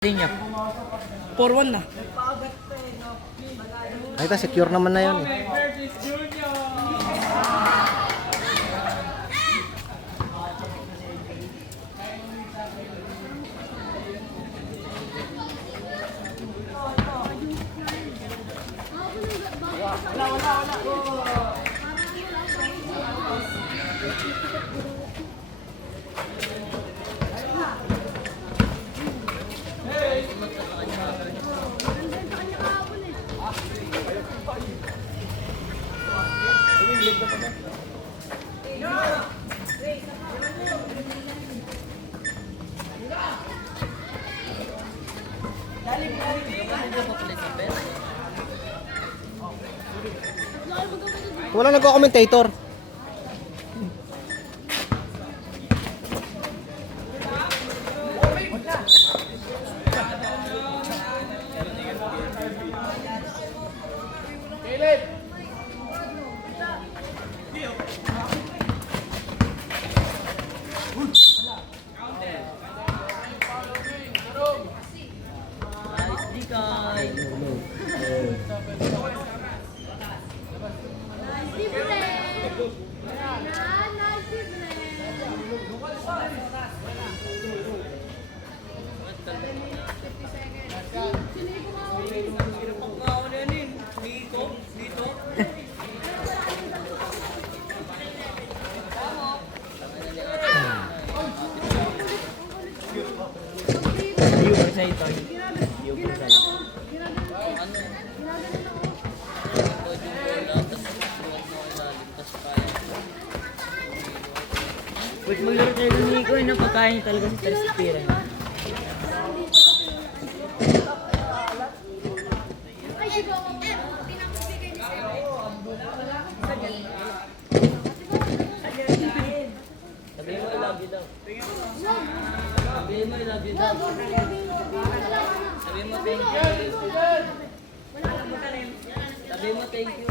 Niya. 4-1 na. Ay, secure naman na yun eh. Wala nagko-commentator. Wait, maglaro tayo ng Nico eh, napakain talaga si Terespira. Sabihin mo I love you daw. Sabihin mo I love you daw. Sabihin mo thank you. Sabihin mo thank you.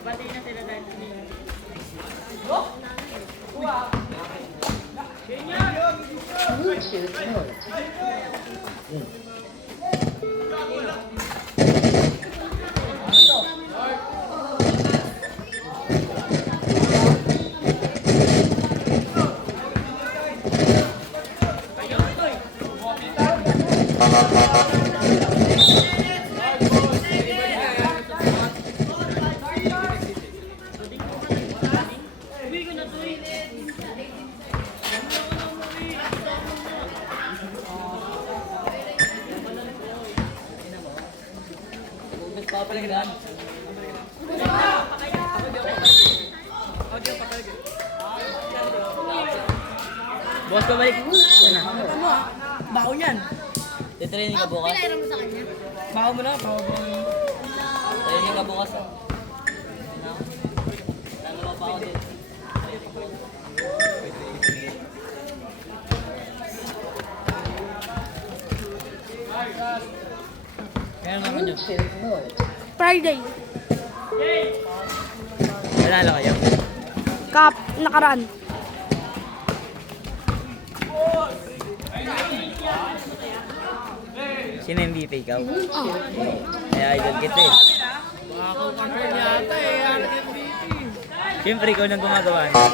Bati na sila dahil niya. Papalitan. Boss ko balik. Yan na. Ano ah? Baho niyan. Titraining ka bukas? Pinairam mo sa kanya? Baho mo na, baho mo. Training ka bukas ah. Nagalaw pa ako din. Kaya nga nyo. Friday. Manalo kayo? Cup, nakaraan. Sino MVP ikaw? Oh. Kaya idol kita eh. Ako kasi yata eh, MVP. Siyempre ikaw nang gumagawa. Hindi,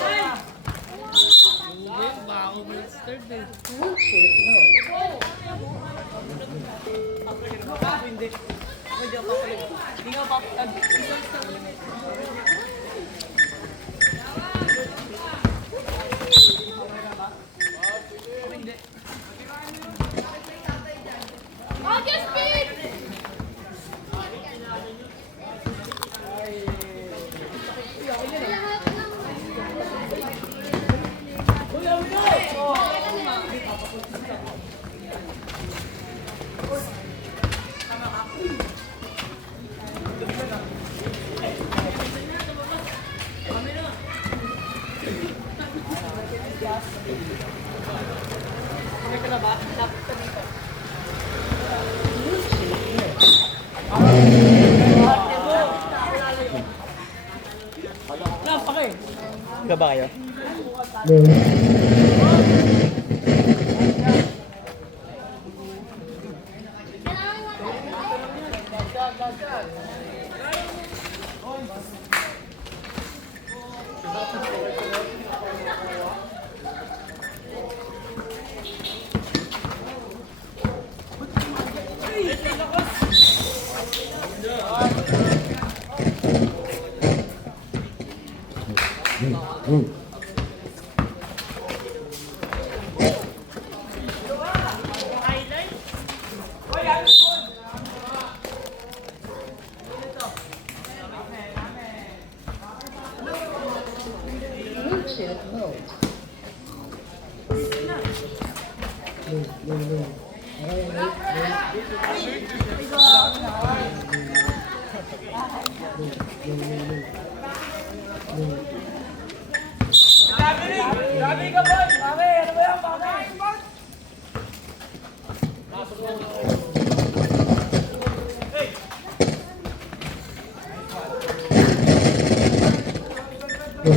bako Monster eh. Napake. Ika ba kayo?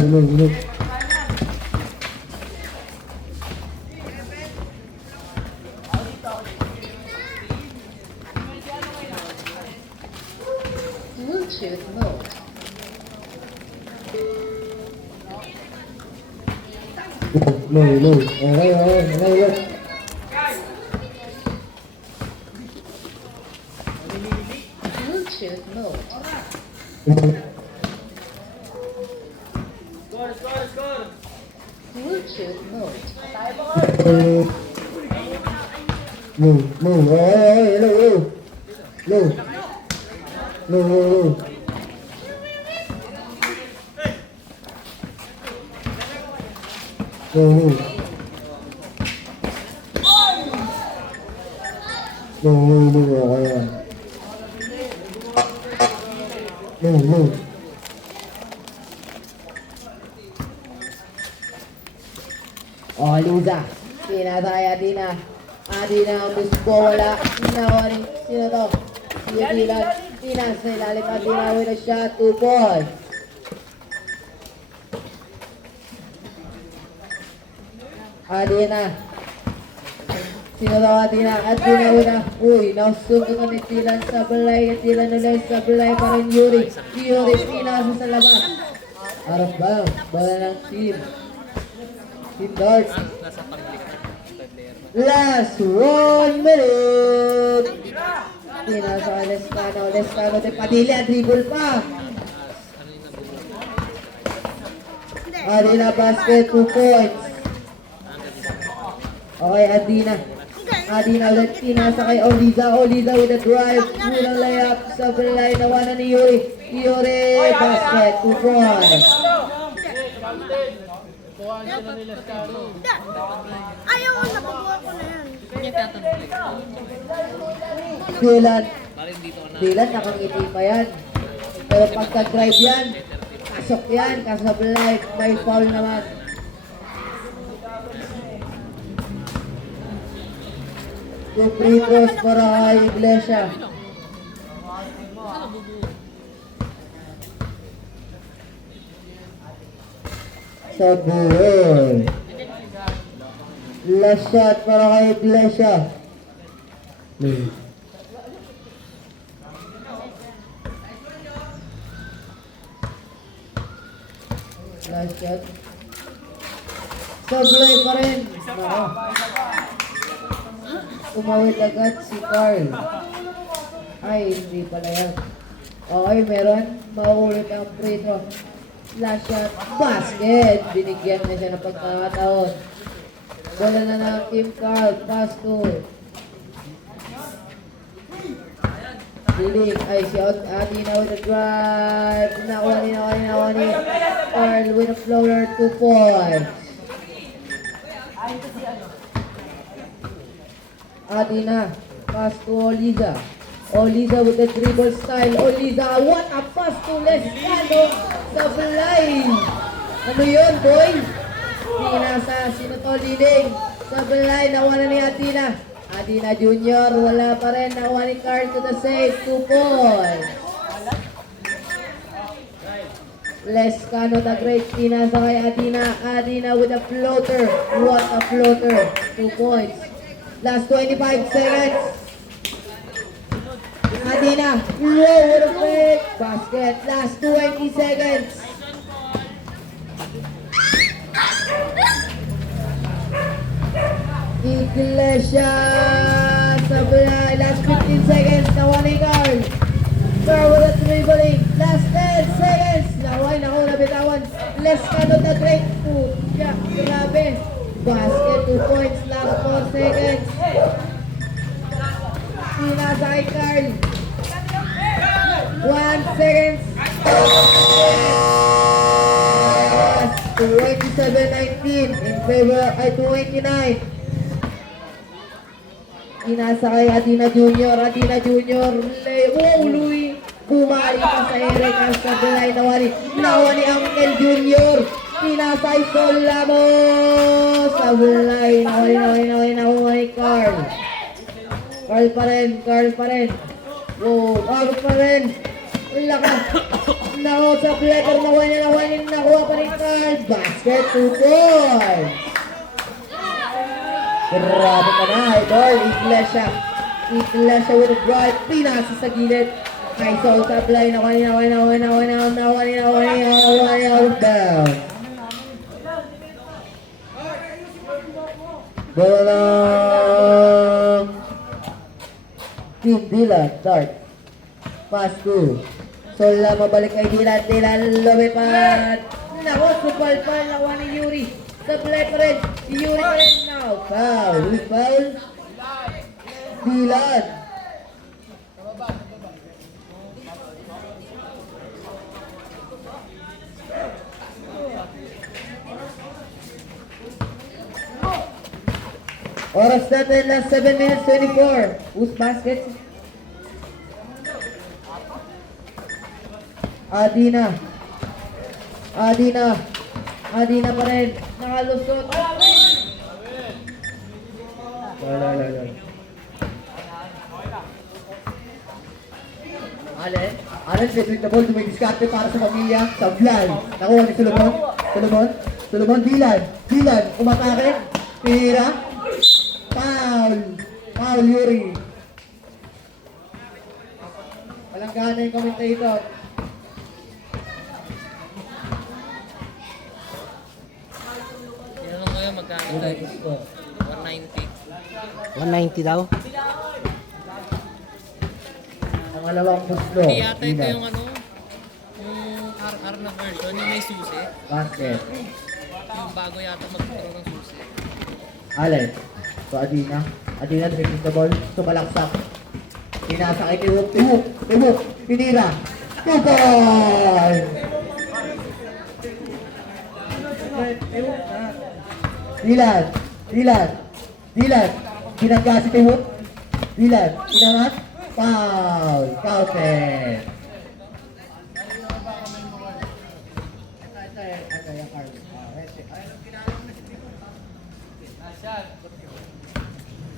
Bluetooth mode. Bluetooth mode. Bluetooth mode. Bluetooth mode. Oh, Liza. Tinatay Adina. Adina ang gusto wala. Nawaring sino to? Si Adina. Adina sa ilalim. Adina with a shot. 2 points. Adina. Sino to Adina? Adina with a... Uy, nausuntungan ni Tilan sa balay. Tilan ulit sa balay pa rin Yuri. Yuri pinasa sa labas. Out of bounds. Bala ng team. Team Darts. Last 1 minute. Pinasa Lescano. Lescano de Padilla. Dribble pa. Adina basket 2 points. Okay, Adina. Adina ulit pinasa kay Oliza. Oliza with a drive. Unang layup sa balay. Nawanan ni Yuri. Yuri basket 2 points. Ayaw mo na pagawa ko na yan. Dylan. Dylan, nakangiti pa yan. Pero pagka-drive yan, pasok yan, kasablay, may foul naman. Two free throws para kay Iglesia. Sa buhay. Last shot para kay Iglesia. Last shot. Sablay pa rin. Umawit agad si Carl. Ay, hindi pala yan. Okay, meron. Mauulit ang free throw. Last shot. Basket. Binigyan na siya ng pagkakataon. Bola na ng Team Carl. Pass to Liling. Ay, si Adina with the drive. Nakuha ni Carl with a floater. 2 points. Adina. Pass to Oliza. Oliza with the dribble style. Oliza, what a pass to Lescano sa line. Ano yun, boy? Pinasa, sino to, Liling? Sa line, nawala ni Adina. Adina Junior, wala pa rin. Nakuha ni Carl to the save. 2 points. Lescano the Great, pinasa kay Adina. Adina with a floater. What a floater. 2 points. Last 25 seconds. Adina, low with a fake basket. Last 20 seconds. Iglesias, Sablay, last 15 seconds. Nakuha ni Carl. Carl with a dribbling. Last 10 seconds. Nakuha, nabitawan. Lescano the Great. Yeah, grabe. Basket, 2 points. Last 4 seconds. Pinasa kay Carl. 1 second. 27-19 in favor ay 29. Pinasa kay Adina Junior. Adina Junior. Louis. Bumali pa sa Eric ang Sablay. Nawa ni Angel Junior. Pinasa kay Solamos. Sablay. Nawa ni Carl. Carl pa rin. Wow, Carl pa rin. Lakas. Nawa sa player. Nakuha pa rin Carl. Basket, 2 points. Grabe ka na, idol. Iglesia with a drive. Pinasa sa gilid. Kay Sol Sablay. Nakuha out down. Bola lang. Team Dylan, start. Pass to Sola, mabalik kay Dylan. Lumipad. Naku, supal pa. Nakuha ni Yuri. Sablay pa rin. Yuri pa rin now. Foul. Dylan. Oras natin, last 7 minutes 24. Who's basket? Adina pa rin. Nakalusot. Allen, setting the ball. Dumidiskarte para sa pamilya. Sablay. Nakuha ni Solomon. Dylan. Umatake. Tira. Foul, Yuri. Walang gana yung commentator. Tinanong ko yun, magkano tayo? 190. 190 daw. Ang alawang muslo. Hindi yata ito yung ano, yung RR na version, yung may susi. Basket. Yung bago yata magkaroon ng susi. Allen. So Adina, taking the ball. Sumalaksak. Pinasa kay Tiwok. Pinira. 2 points! Dylan. Binangga si Tiwok. Dylan. Pinangat. Foul. Counted.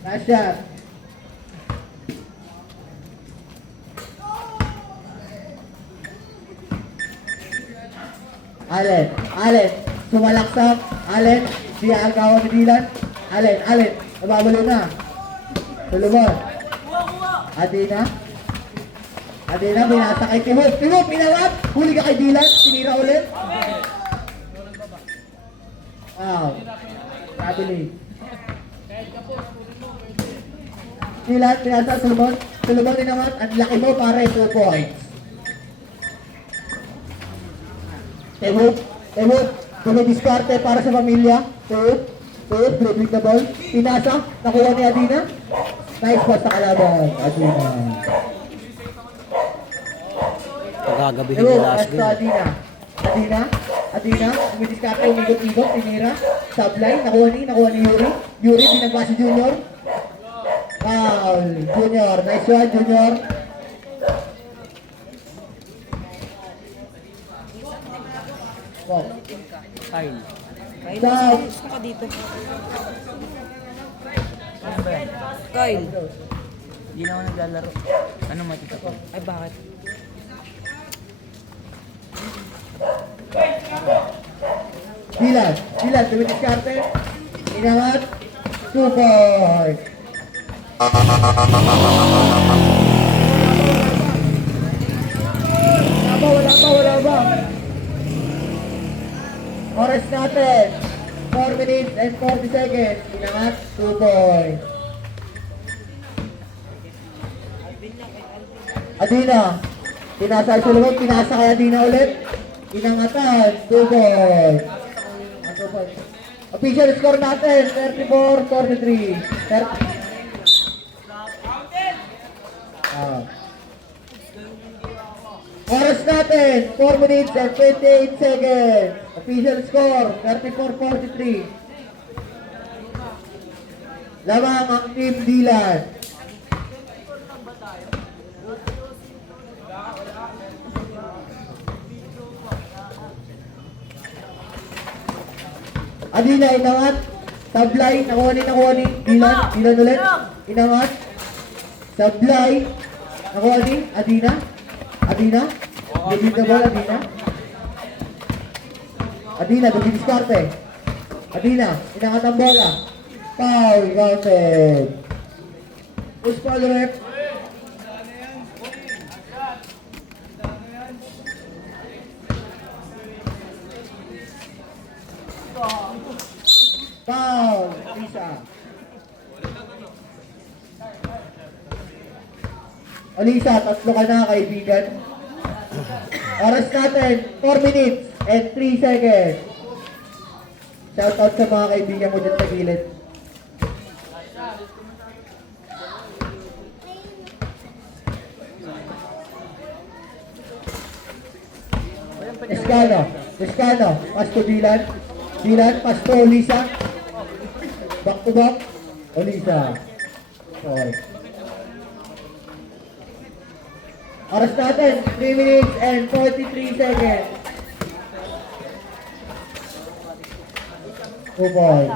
Last shot. Allen. Sumalaksak. Allen. Di agawan ni Dylan. Allen. Nababalo na. Solomon. Adina, binasa kay Tiwok. Pinawat. Huli ka kay Dylan. Tinira ulit. Wow. Nabili. Dylan, pinasa Solomon. Pinawat. Ang laki mo pare. 2 points. Tiwok. Dumidiskarte para sa pamilya. Tiwok. Dribbling the ball. Pinasa. Nakuha ni Adina. Nice pass sa kalaban. Adina. Pagkagabihin yung last game. Adina. Dumidiskarte. Umigot-igot. Tinira. Sablay. Nakuha ni Yuri. Yuri. Binagwa si Junior. Foul. Junior. Nice one, Junior. Wow. Kyle. Stop. Gusto ka dito. Kyle. Hindi na ako naglalaro. Ano matita ko? Ay, bakit? Dilan, dumidiskarte. Inangat. 2 points. Wala ba? Oras natin. 4 minutes and 40 seconds. Inangat. 2 points. Adina. Pinasa sa loob. Pinasa kay Adina ulit. Inangatan. 2 points. Official score natin. 34-43. Oras natin, 4 minutes and 28 seconds. Official score, 34-43. Lamang ang Team Dilan. Adina, inangat. Sablay, nakuha ni. Dilan ulit. Inangat. Sablay. Nakuha ni. Adina. Bigyan the ball, Adina. Adina, dumidiskarte. Adina, inangat ang bola. Foul, counted. Push foul, ref. Foul, isa. Alisa, tatlo ka na, kaibigan. Oras natin, 4 minutes and 3 seconds. Shoutout sa mga kaibigan mo dyan sa gilid. Escano, pass to Dilan, pass to Olisa. Back to back, Olisa. Sorry. Oras natin, 3 minutes and 43 seconds. 2 points.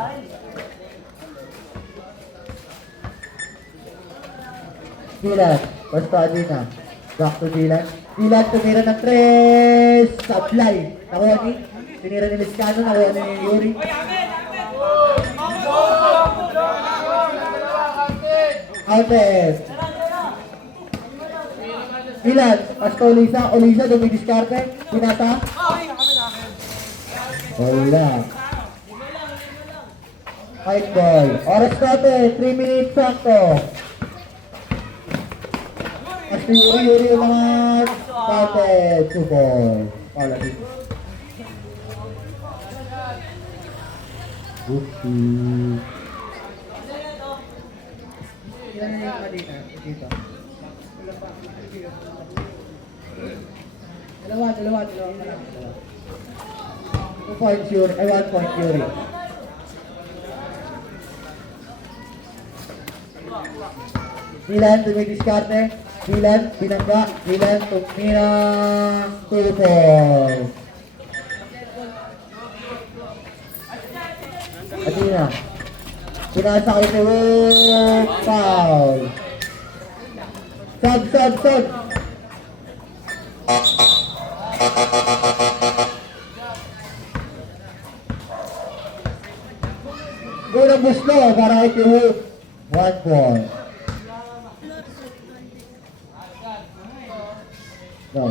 Dilan, basta Adina. Back to Dilan. Dilan, tumira ng 3. Sablay. Nakuha ni. Tinira ni Liscano, nakuha ni Yuri. Outed. Dilan, pasto Olisa, dumidiskarte. Pinasa. Wala. Fight ball. Oras natin, 3 minutes sakto. Pasto Yuri yung mga outed. 2 balls. Pala dito. Oopsie. Ilan na yung Madina? Dito. Dalawa. 2 points Yuri, 1 point Yuri. Dilan, dumidiskarte. Dilan, binangga. Dilan, tumira. 2 points. Adina. Pinasa kayo ni Wook. Foul. Sub. Goal ang Buslo para kay Wook. 1 point. Go.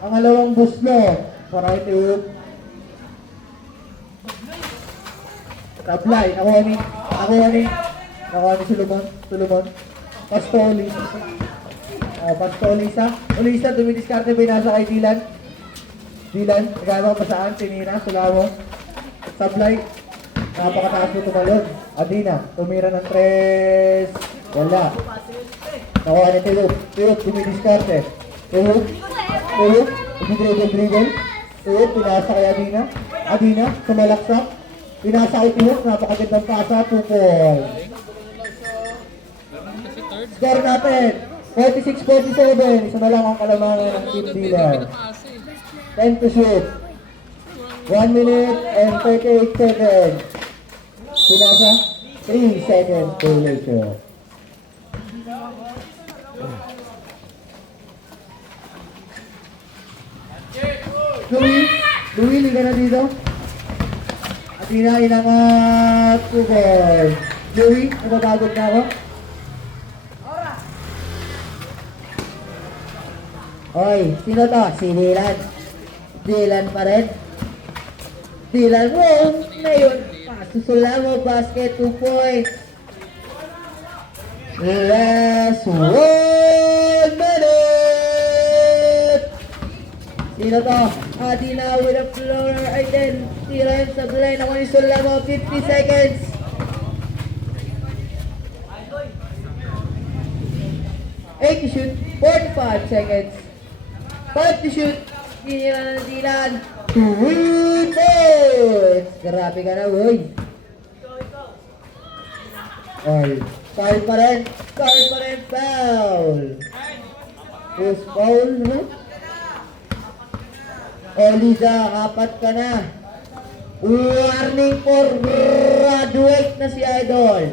Ang alawang Buslo para kay Wook. Tablay, nakuha ni Solomon. Pasto Olisa. Olisa, dumidiskarte, binasa kay Dilan. Nagagawa pa saan, tinira, Sulawo. Sablay, napakataas mo tumalon. Adina, tumira ng 3. Wala. Nakuha ni Tiluk, dumidiskarte. Tiluk, dribble. Tiluk, pinasa kay Adina, sumalaksak. Pinasa kay Tiluk, napakagandang pasa, 2 points. Score natin, 46-47. Isa na lang ang kalamangan ng Team Dilan. 10 to shoot. 1 minute and 38 seconds. Pinasa, 3 seconds to ratio. Louie, liga na dito. At inangat ko ball. Louie, napapagod na ako. Oy, sino to? Si Dylan. Dylan pa rin. Dylan mo. Ngayon, pasusula mo. Basket, 2 points. Last 1 minute. Sino to? Adina with a floater. Ay din. Tira sa line. Ako ni Sulamo. 50 seconds. 8 to shoot. 45 seconds. 5 to shoot. Tinira na Dylan. 2 points. Grabe ka na, boy. All. Foul pa rin. Foul pa rin. Foul. First foul, no? Oliza, apat ka na. Warning for graduate na si Idol.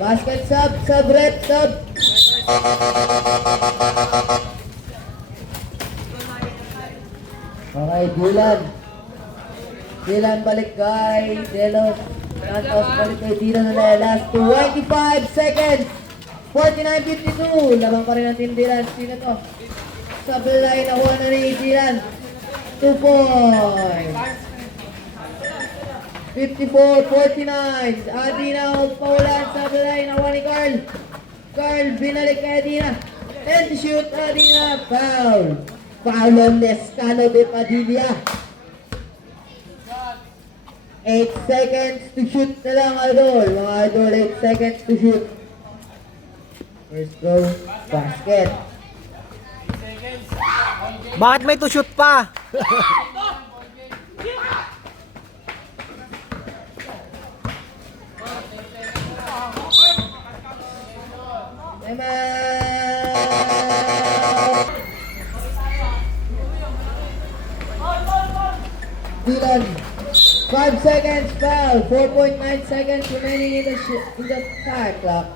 Basket sub, rep, sub. Okay, Dylan. Dylan balik kay Delos. Santos balik kay Dylan na last 25 seconds. 49-52. Labang pa rin ang team Dylan. Sino to? Sablay na na ni Dylan. 2 points. 54-49. Adina paulan sa balay na ni Carl. Carl binalik kay Adina. And shoot Adina. Foul. Foul on Lescano de Padilla. 8 seconds to shoot na lang, Idol. Mga Idol, 8 seconds to shoot. First go, basket. Bakit may to shoot pa? Dylan, 5 seconds foul, 4.9 seconds remaining in the time clock.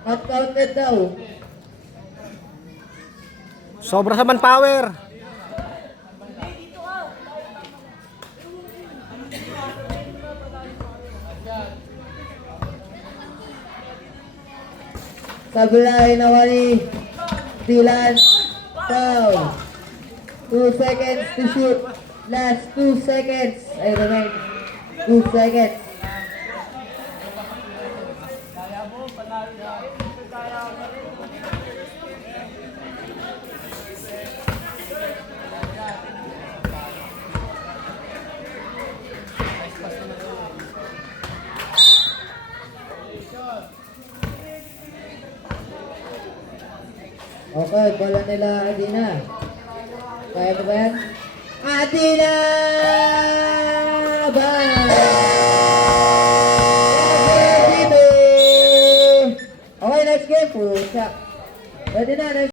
Not counted daw. Sobra sa manpower. Sablay na wali. Dylan. Foul. 2 seconds to shoot. Last 2 seconds. I remain. 2 seconds. Okay, bola nila Adina. Kaya ba yan? Adina! Bye! Okay, next game po. Pwede na, next